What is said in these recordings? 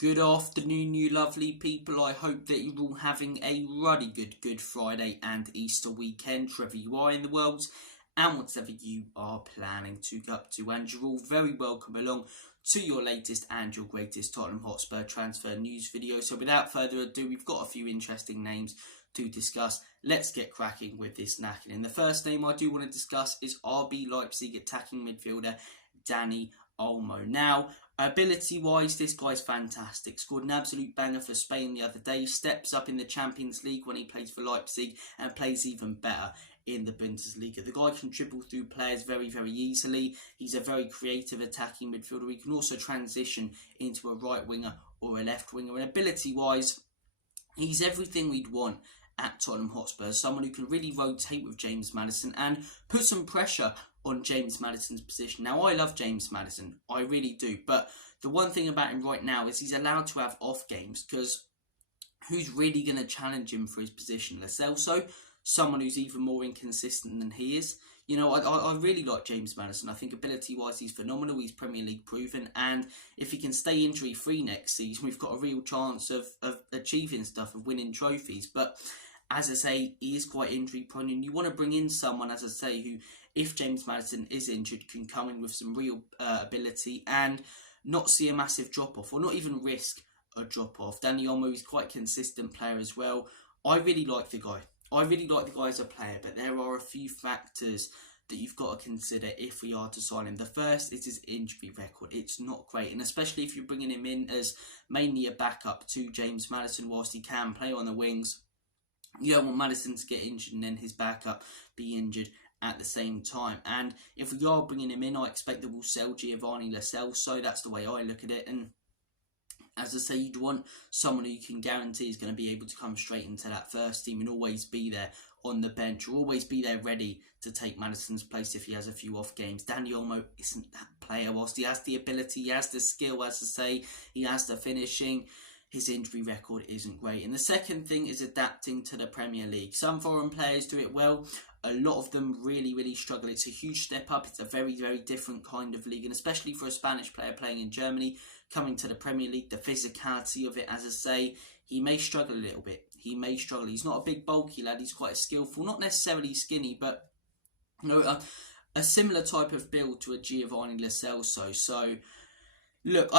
Good afternoon, you lovely people. I hope that you're all having a ruddy good Good Friday and Easter weekend, wherever you are in the world, and whatever you are planning to go up to. And you're all very welcome along to your latest and your greatest Tottenham Hotspur transfer news video. So without further ado, we've got a few interesting names to discuss. Let's get cracking with this knacking. And the first name I do want to discuss is RB Leipzig attacking midfielder Dani Olmo. Now, ability-wise, this guy's fantastic. Scored an absolute banger for Spain the other day. Steps up in the Champions League when he plays for Leipzig and plays even better in the Bundesliga. The guy can dribble through players very, very easily. He's a very creative attacking midfielder. He can also transition into a right winger or a left winger. And ability-wise, he's everything we'd want at Tottenham Hotspur. Someone who can really rotate with James Maddison and put some pressure on James Maddison's position. Now, I love James Maddison, I really do, but the one thing about him right now is he's allowed to have off games, because who's really going to challenge him for his position? Lo Celso, someone who's even more inconsistent than he is. You know, I really like James Maddison. I think ability-wise he's phenomenal, he's Premier League proven, and if he can stay injury-free next season, we've got a real chance of achieving stuff, of winning trophies. But as I say, he is quite injury prone, and you want to bring in someone, as I say, who, if James Maddison is injured, can come in with some real ability and not see a massive drop-off, or not even risk a drop-off. Dani Olmo is quite a consistent player as well. I really like the guy. I really like the guy as a player, but there are a few factors that you've got to consider if we are to sign him. The first is his injury record. It's not great, and especially if you're bringing him in as mainly a backup to James Maddison, whilst he can play on the wings. You don't want Maddison to get injured and then his backup be injured at the same time. And if we are bringing him in, I expect that we'll sell Giovanni Lo Celso. That's the way I look at it. And as I say, you'd want someone who you can guarantee is going to be able to come straight into that first team and always be there on the bench, or always be there ready to take Maddison's place if he has a few off games. Dani Olmo isn't that player. Whilst he has the ability, he has the skill, as I say, he has the finishing, his injury record isn't great. And the second thing is adapting to the Premier League. Some foreign players do it well. A lot of them really, really struggle. It's a huge step up. It's a very, very different kind of league. And especially for a Spanish player playing in Germany, coming to the Premier League, the physicality of it, as I say, he may struggle a little bit. He may struggle. He's not a big, bulky lad. He's quite skillful. Not necessarily skinny, but you know, a similar type of build to a Giovanni Lo Celso. So, look,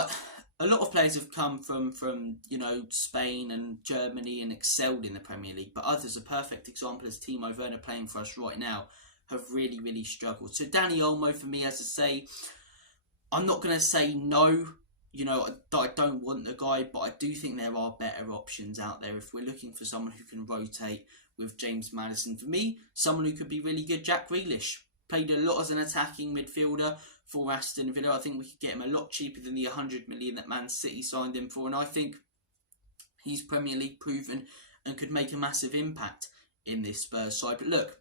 a lot of players have come from you know, Spain and Germany and excelled in the Premier League, but others, a perfect example is Timo Werner playing for us right now, have really, really struggled. So Dani Olmo, for me, as I say, I'm not going to say no, you know, I don't want the guy, but I do think there are better options out there if we're looking for someone who can rotate with James Maddison. For me, someone who could be really good, Jack Grealish. Played a lot as an attacking midfielder for Aston Villa. I think we could get him a lot cheaper than the 100 million that Man City signed him for. And I think he's Premier League proven and could make a massive impact in this Spurs side. But look,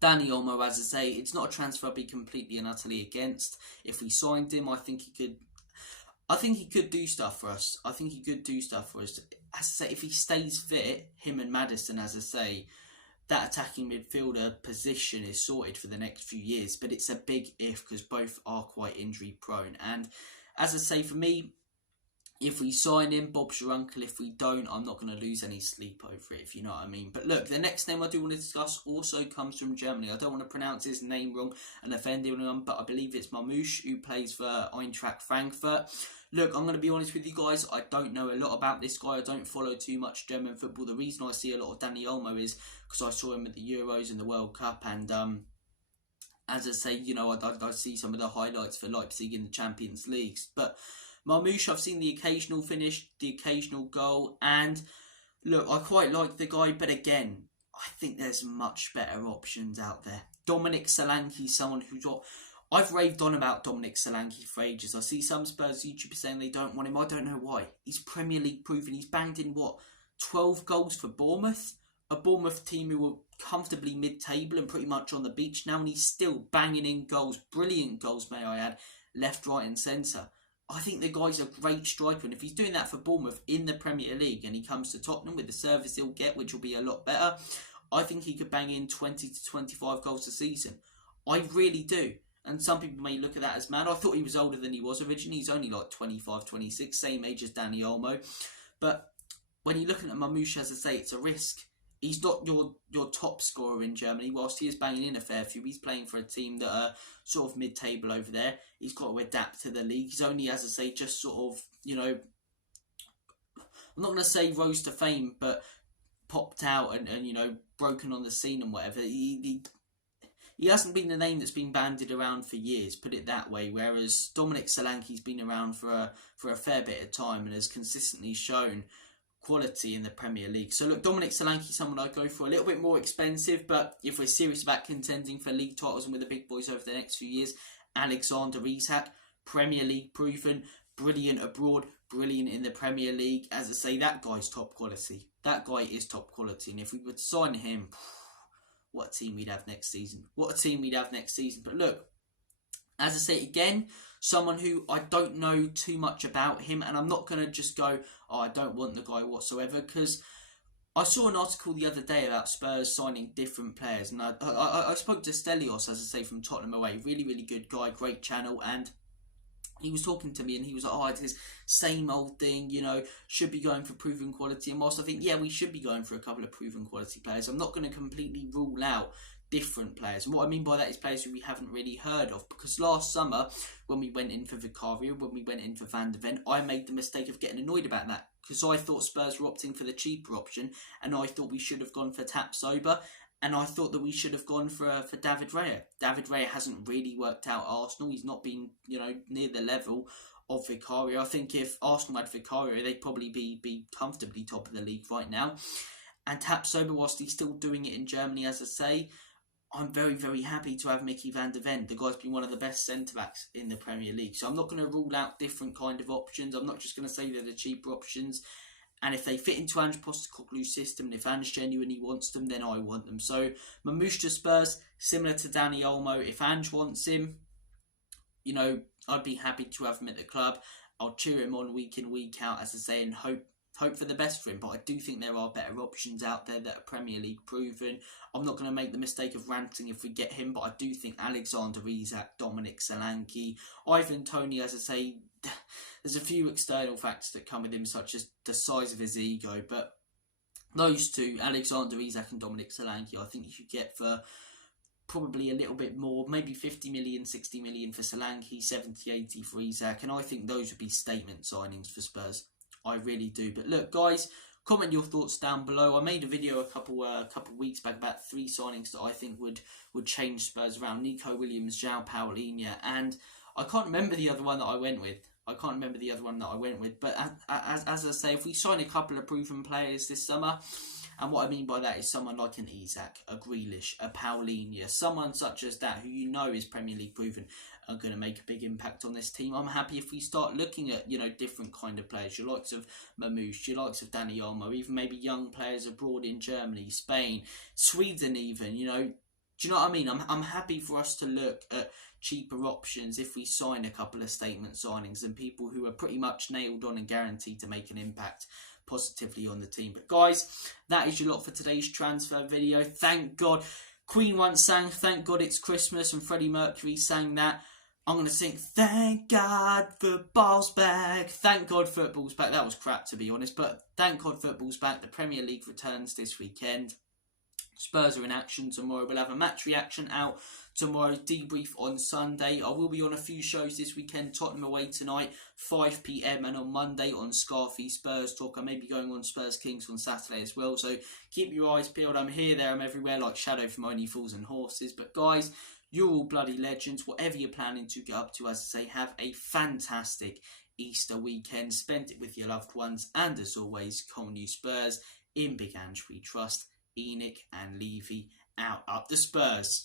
Dani Olmo, as I say, it's not a transfer I'd be completely and utterly against. If we signed him, I think he could do stuff for us. I think he could do stuff for us. As I say, if he stays fit, him and Maddison, as I say, that attacking midfielder position is sorted for the next few years. But it's a big if, because both are quite injury prone. And as I say, for me, if we sign him, Bob's your uncle. If we don't, I'm not going to lose any sleep over it, if you know what I mean. But look, the next name I do want to discuss also comes from Germany. I don't want to pronounce his name wrong and offend anyone, but I believe it's Marmoush, who plays for Eintracht Frankfurt. Look, I'm going to be honest with you guys, I don't know a lot about this guy. I don't follow too much German football. The reason I see a lot of Dani Olmo is because I saw him at the Euros and the World Cup, and as I say, you know, I see some of the highlights for Leipzig in the Champions Leagues. But Marmoush, I've seen the occasional finish, the occasional goal, and look, I quite like the guy, but again, I think there's much better options out there. Dominic Solanke, someone who's got... I've raved on about Dominic Solanke for ages. I see some Spurs YouTubers saying they don't want him. I don't know why. He's Premier League proven. He's banged in, 12 goals for Bournemouth? A Bournemouth team who were comfortably mid-table and pretty much on the beach now, and he's still banging in goals. Brilliant goals, may I add. Left, right and centre. I think the guy's a great striker, and if he's doing that for Bournemouth in the Premier League and he comes to Tottenham with the service he'll get, which will be a lot better, I think he could bang in 20 to 25 goals a season. I really do. And some people may look at that as mad. I thought he was older than he was originally. He's only like 25, 26, same age as Dani Olmo. But when you're looking at Marmoush, as I say, it's a risk. He's not your top scorer in Germany. Whilst he is banging in a fair few, he's playing for a team that are sort of mid-table over there. He's got to adapt to the league. He's only, as I say, just sort of, I'm not going to say rose to fame, but popped out and broken on the scene and whatever. He hasn't been the name that's been bandied around for years, put it that way, whereas Dominic Solanke's been around for a fair bit of time and has consistently shown quality in the Premier League. So look, Dominic Solanke, someone I'd go for, a little bit more expensive, but if we're serious about contending for league titles and with the big boys over the next few years, Alexander Isak, Premier League proven, brilliant abroad, brilliant in the Premier League. As I say, that guy's top quality. That guy is top quality, and if we would sign him, what a team we'd have next season. What a team we'd have next season. But look, as I say again, someone who I don't know too much about him, and I'm not going to just go, oh, I don't want the guy whatsoever, because I saw an article the other day about Spurs signing different players, and I spoke to Stelios, as I say, from Tottenham away. Really, really good guy, great channel, and he was talking to me and he was like, oh, it's this same old thing, should be going for proven quality. And whilst I think, yeah, we should be going for a couple of proven quality players, I'm not going to completely rule out different players. And what I mean by that is players who we haven't really heard of. Because last summer, when we went in for Vicario, when we went in for Van de Ven, I made the mistake of getting annoyed about that. Because I thought Spurs were opting for the cheaper option, and I thought we should have gone for Tapsoba. And I thought that we should have gone for David Raya. David Raya hasn't really worked out Arsenal. He's not been, near the level of Vicario. I think if Arsenal had Vicario, they'd probably be comfortably top of the league right now. And Tapsoba, whilst he's still doing it in Germany, as I say, I'm very, very happy to have Mickey van de Ven. The guy's been one of the best centre-backs in the Premier League. So I'm not going to rule out different kind of options. I'm not just going to say they're the cheaper options. And if they fit into Ange Postecoglou's system, and if Ange genuinely wants them, then I want them. So Marmoush to Spurs, similar to Dani Olmo. If Ange wants him, I'd be happy to have him at the club. I'll cheer him on week in, week out, as I say, and hope for the best for him. But I do think there are better options out there that are Premier League proven. I'm not going to make the mistake of ranting if we get him, but I do think Alexander Isak, Dominic Solanke, Ivan Toney, as I say, there's a few external factors that come with him, such as the size of his ego, but those two, Alexander Isak and Dominic Solanke, I think you should get for probably a little bit more, maybe 50 million, 60 million for Solanke, 70, 80 for Isak, and I think those would be statement signings for Spurs. I really do. But look, guys, comment your thoughts down below. I made a video a couple weeks back about 3 signings that I think would change Spurs around. Nico Williams, João Paulinho, and I can't remember the other one that I went with. But as I say, if we sign a couple of proven players this summer, and what I mean by that is someone like an Isak, a Grealish, a Paulinho, someone such as that who is Premier League proven, are going to make a big impact on this team. I'm happy if we start looking at, different kind of players, your likes of Marmoush, your likes of Dani Olmo, even maybe young players abroad in Germany, Spain, Sweden even, do you know what I mean? I'm happy for us to look at cheaper options if we sign a couple of statement signings and people who are pretty much nailed on and guaranteed to make an impact positively on the team. But guys, that is your lot for today's transfer video. Thank God. Queen once sang, thank God it's Christmas, and Freddie Mercury sang that. I'm going to sing, thank God football's back. Thank God football's back. That was crap, to be honest, but thank God football's back. The Premier League returns this weekend. Spurs are in action tomorrow. We'll have a match reaction out tomorrow, debrief on Sunday. I will be on a few shows this weekend. Tottenham away tonight, 5 PM, and on Monday on Scarfy Spurs Talk. I may be going on Spurs Kings on Saturday as well, so keep your eyes peeled. I'm here, there, I'm everywhere, like Shadow from Only Fools and Horses. But guys, you're all bloody legends. Whatever you're planning to get up to, as I say, have a fantastic Easter weekend. Spend it with your loved ones, and as always, Call New Spurs. In Big Ange we trust. Enoch and Levy out up the Spurs.